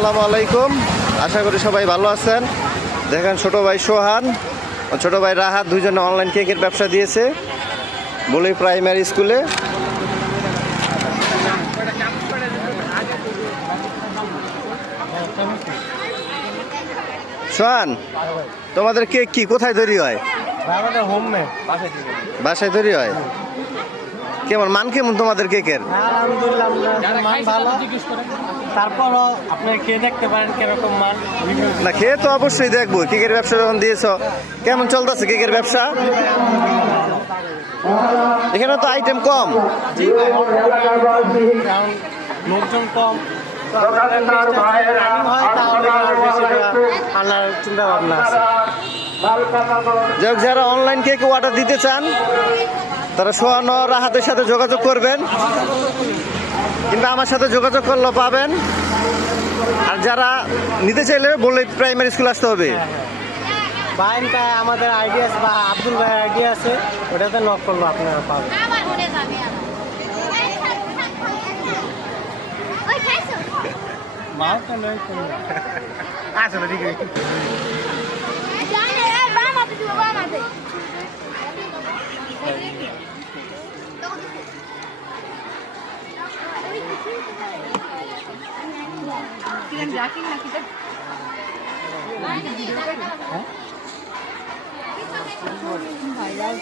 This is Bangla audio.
আসসালামু আলাইকুম। আশা করি সবাই ভালো আছেন। দেখেন ছোট ভাই সোহান ও ছোট ভাই রাহাত দুইজনে অনলাইন কেকের ব্যবসা দিয়েছে বলি প্রাইমারি স্কুলে। সোহান, তোমাদের কেক কি কোথায় তৈরি হয়? বাসায় তৈরি হয়। কেমন মান কেমন তোমাদের কেকের? তারপরও আপনি খেয়ে দেখতে পারেন কিরকম মান। না খেয়ে তো অবশ্যই দেখবো। কেকের ব্যবসা যখন দিয়েছ কেমন চলতেছে কেকের ব্যবসা? এখানে তো আইটেম কম। লোকজন কম আনার চিন্তা ভাবনা আছে। যারা অনলাইন কেক অর্ডার দিতে চান তারা সোহান ও রাহাতের সাথে যোগাযোগ করবেন, কিংবা আমার সাথে যোগাযোগ করলেও পাবেন। আর যারা নিতে চাইলে বলে প্রাইমারি স্কুল আসতে হবে। বাইনটা আমাদের আইডিয়া আছে বা আব্দুল ভাইয়ের আইডিয়া আছে, ওটাতে নক করবো আপনারা পাবেন। আচ্ছা ঠিক আছে। ভাইরাল